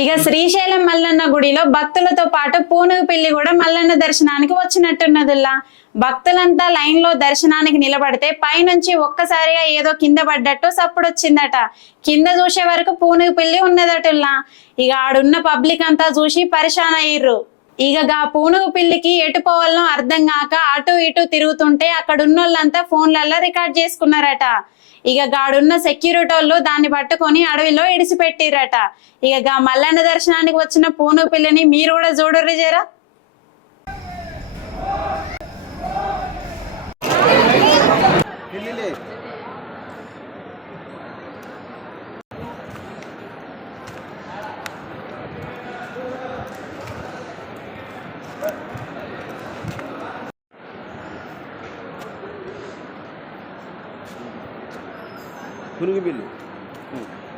ఇక శ్రీశైలం మల్లన్న గుడిలో భక్తులతో పాటు పూనుగు పిల్లి కూడా మల్లన్న దర్శనానికి వచ్చినట్టున్నదిలా భక్తులంతా లైన్లో దర్శనానికి నిలబడితే పైనుంచి ఒక్కసారిగా ఏదో కింద పడ్డట్టు సప్పుడొచ్చిందట. కింద చూసే వరకు పూనుగు పిల్లి ఉన్నదటుల్లా. ఇక ఆడున్న పబ్లిక్ అంతా చూసి పరిశాన్ అయ్యిర్రు. ఇక గా పూనుగు పిల్లికి ఎటు పోవాలనో అర్థం కాక అటు ఇటు తిరుగుతుంటే అక్కడ ఉన్నోళ్ళంతా ఫోన్లలో రికార్డ్ చేసుకున్నారట. ఇక గాడున్న సెక్యూరిటీ వాళ్ళు దాన్ని పట్టుకొని అడవిలో ఇడిచిపెట్టిరట ఇక గా మల్లన్న దర్శనానికి వచ్చిన పూనుగు పిల్లని మీరు కూడా చూడరు జరా? 그런 게 별로. 응.